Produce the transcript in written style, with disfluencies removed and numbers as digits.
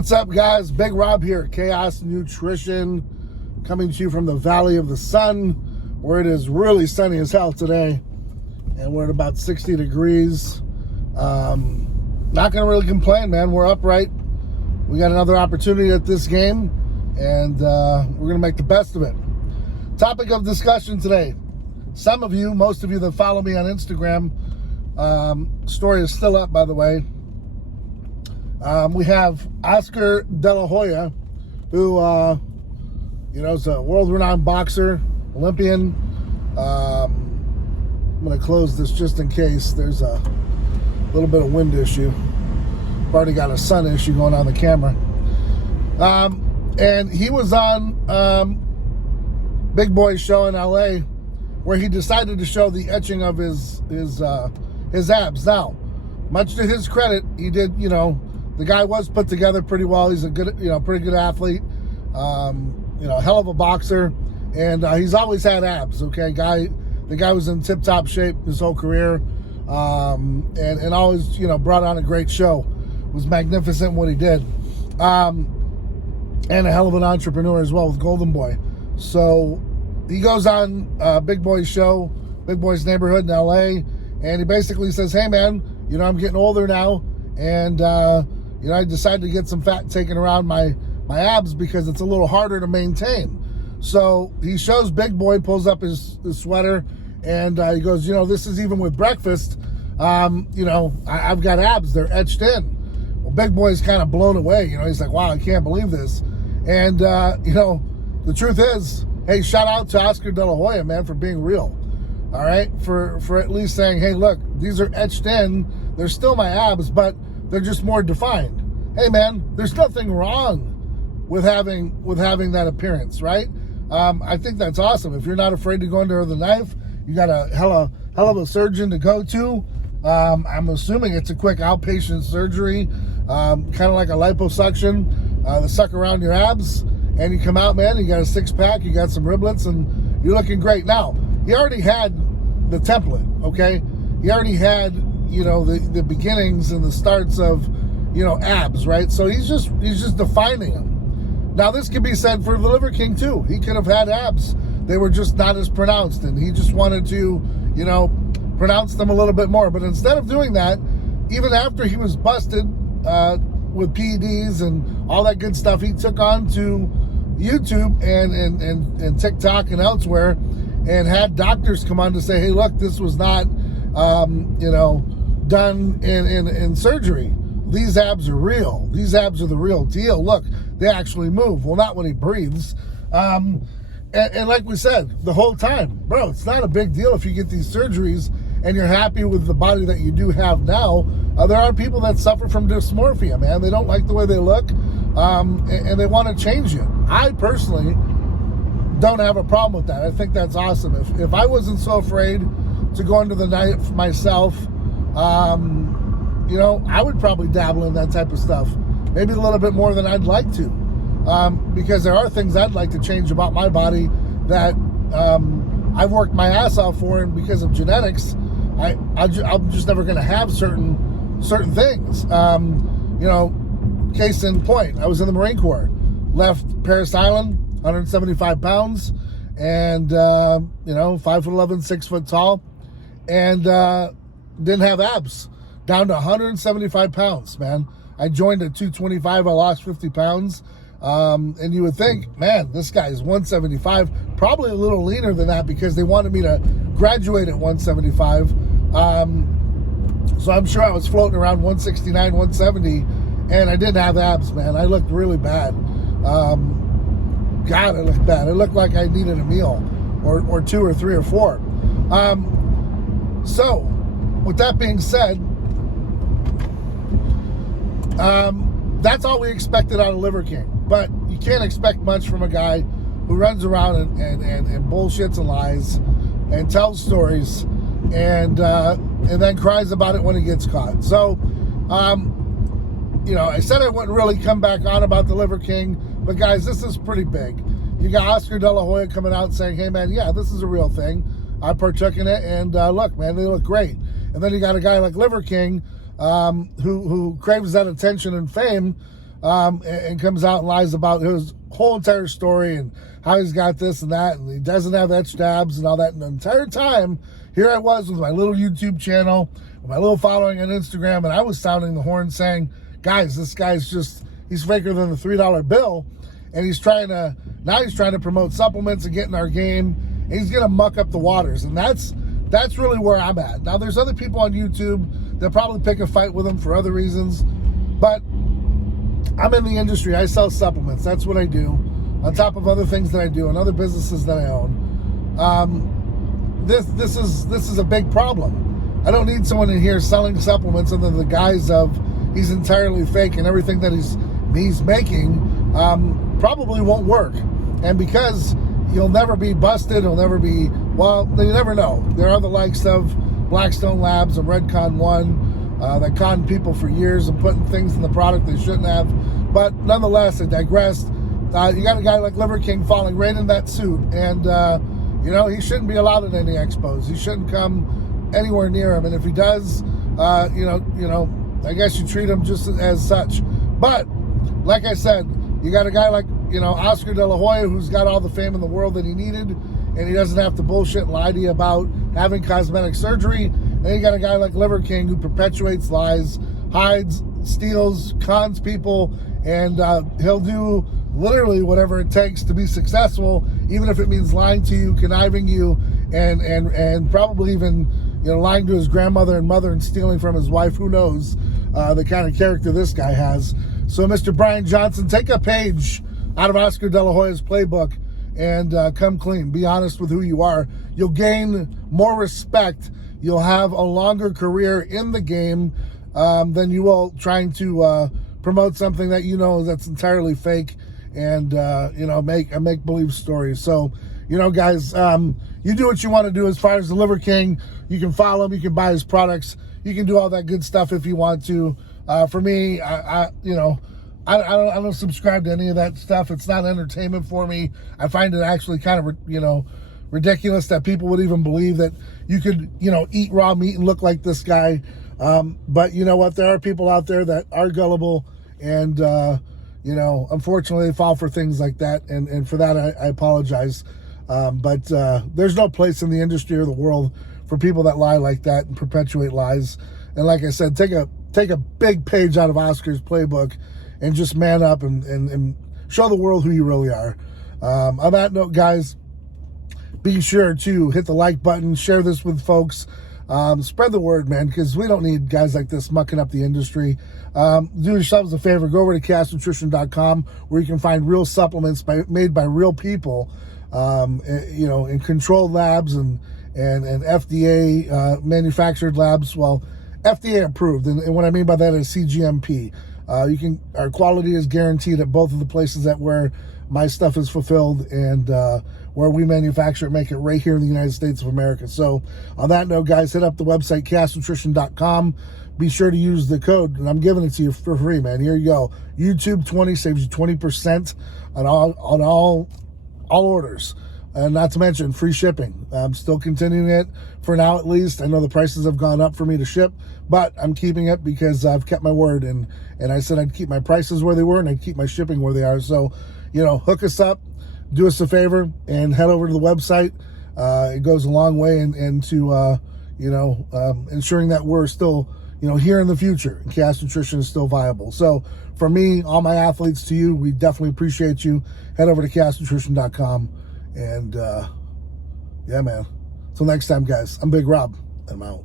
What's up, guys? Big Rob here, Chaos Nutrition, coming to you from the Valley of the Sun, where it is really sunny as hell today, and we're at about 60 degrees. Not gonna really complain, man. We're upright. We got another opportunity at this game, and we're gonna make the best of it. Topic of discussion today. Some of you, most of you that follow me on Instagram, story is still up, by the way. We have Oscar De Lahoya, who, is a world-renowned boxer, Olympian. I'm going to close this just in case there's a little bit of wind issue. I've already got a sun issue going on the camera. And he was on BigBoys show in LA, where he decided to show the etching of his abs. Now, much to his credit, he did, the guy was put together pretty well. He's a good, pretty good athlete. Hell of a boxer, and he's always had abs. Okay, the guy was in tip-top shape his whole career, and always, brought on a great show. Was magnificent what he did, and a hell of an entrepreneur as well with Golden Boy. So he goes on BigBoys show, BigBoys Neighborhood in LA, and he basically says, "Hey, man, I'm getting older now, and I decided to get some fat taken around my abs because it's a little harder to maintain." So he shows Big Boy, pulls up his sweater, and he goes, "This is even with breakfast. I've got abs. They're etched in." Well, Big Boy's kind of blown away. He's like, "Wow, I can't believe this." And, the truth is, hey, shout out to Oscar De Lahoya, man, for being real. All right? For at least saying, hey, look, these are etched in. They're still my abs, but they're just more defined. Hey, man, there's nothing wrong with having that appearance, right? I think that's awesome. If you're not afraid to go under the knife, you got a hell of a surgeon to go to. I'm assuming it's a quick outpatient surgery, kind of like a liposuction. They suck around your abs, and you come out, man, you got a six-pack, you got some riblets, and you're looking great. Now, he already had the template, okay? He already had, the beginnings and the starts of, abs, right? So he's just defining them. Now, this could be said for the Liver King, too. He could have had abs. They were just not as pronounced, and he just wanted to, pronounce them a little bit more. But instead of doing that, even after he was busted with PEDs and all that good stuff, he took on to YouTube and TikTok and elsewhere and had doctors come on to say, hey, look, this was not, done in surgery. These abs are real. These abs are the real deal. Look, they actually move. Well, not when he breathes. And like we said, the whole time, bro, it's not a big deal if you get these surgeries and you're happy with the body that you do have now. There are people that suffer from dysmorphia, man. They don't like the way they look, and they want to change it. I personally don't have a problem with that. I think that's awesome. If I wasn't so afraid to go under the knife myself, I would probably dabble in that type of stuff. Maybe a little bit more than I'd like to. Because there are things I'd like to change about my body that I've worked my ass off for, and because of genetics, I'm just never going to have certain things. Case in point, I was in the Marine Corps, left Parris Island, 175 pounds, and 5'11", 6 foot tall, and didn't have abs. Down to 175 pounds, man. I joined at 225. I lost 50 pounds. And you would think, man, this guy is 175, probably a little leaner than that because they wanted me to graduate at 175. So I'm sure I was floating around 169, 170, and I didn't have abs, man. I looked really bad. God, I looked bad. I looked like I needed a meal or two or three or four. So with that being said, that's all we expected out of Liver King. But you can't expect much from a guy who runs around and bullshits and lies and tells stories and then cries about it when he gets caught. So, I said I wouldn't really come back on about the Liver King, but guys, this is pretty big. You got Oscar De Lahoya coming out saying, hey, man, yeah, this is a real thing. I partook in it, and look, man, they look great. And then you got a guy like Liver King who craves that attention and fame and comes out and lies about his whole entire story and how he's got this and that, and he doesn't have etched abs and all that. And the entire time, here I was with my little YouTube channel, with my little following on Instagram, and I was sounding the horn saying, guys, this guy's just, he's faker than the $3 bill, and he's trying to promote supplements and get in our game, and he's going to muck up the waters. And that's really where I'm at. Now, there's other people on YouTube that probably pick a fight with him for other reasons, but I'm in the industry. I sell supplements. That's what I do, on top of other things that I do and other businesses that I own. This is a big problem. I don't need someone in here selling supplements under the guise of he's entirely fake, and everything that he's making probably won't work. And because you'll never be busted, you'll never be, well, you never know. There are the likes of Blackstone Labs and Redcon One that conned people for years and putting things in the product they shouldn't have. But nonetheless, I digressed. You got a guy like Liver King falling right in that suit, and you know, he shouldn't be allowed at any expos. He shouldn't come anywhere near him. And if he does, you know, I guess you treat him just as such. But like I said, you got a guy like, you know, Oscar De Lahoya, who's got all the fame in the world that he needed, and he doesn't have to bullshit and lie to you about having cosmetic surgery. And you got a guy like Liver King, who perpetuates lies, hides, steals, cons people, and he'll do literally whatever it takes to be successful, even if it means lying to you, conniving you, and probably even, you know, lying to his grandmother and mother and stealing from his wife. Who knows the kind of character this guy has. So, Mr. Brian Johnson, take a page out of Oscar De La Hoya's playbook and come clean. Be honest with who you are. You'll gain more respect. You'll have a longer career in the game than you will trying to promote something that you know that's entirely fake and you know, make a make-believe story. So, you know, guys, you do what you want to do as far as the Liver King. You can follow him, you can buy his products, you can do all that good stuff if you want to. For me, you know, I don't subscribe to any of that stuff. It's not entertainment for me. I find it actually kind of, you know, ridiculous that people would even believe that you could, you know, eat raw meat and look like this guy. But you know what? There are people out there that are gullible, and you know, unfortunately, they fall for things like that. And for that, I apologize. But there's no place in the industry or the world for people that lie like that and perpetuate lies. And like I said, take a big page out of Oscar's playbook and just man up and show the world who you really are. On that note, guys, be sure to hit the like button, share this with folks, spread the word, man, because we don't need guys like this mucking up the industry. Do yourselves a favor, go over to castnutrition.com, where you can find real supplements made by real people, you know, in controlled labs and FDA manufactured labs. Well, FDA approved, and what I mean by that is CGMP. Our quality is guaranteed at both of the places that where my stuff is fulfilled, and where we manufacture it, make it right here in the United States of America. So on that note, guys, hit up the website, castnutrition.com. Be sure to use the code, and I'm giving it to you for free, man. Here you go. YouTube 20 saves you 20% on all orders. And not to mention free shipping. I'm still continuing it for now, at least. I know the prices have gone up for me to ship, but I'm keeping it because I've kept my word, and I said I'd keep my prices where they were and I'd keep my shipping where they are. So, you know, hook us up, do us a favor, and head over to the website. It goes a long way into you know, ensuring that we're still, you know, here in the future, and Cast Nutrition is still viable. So from me, all my athletes, to you, we definitely appreciate you. Head over to castnutrition.com. And yeah, man. Till next time, guys. I'm Big Rob, and I'm out.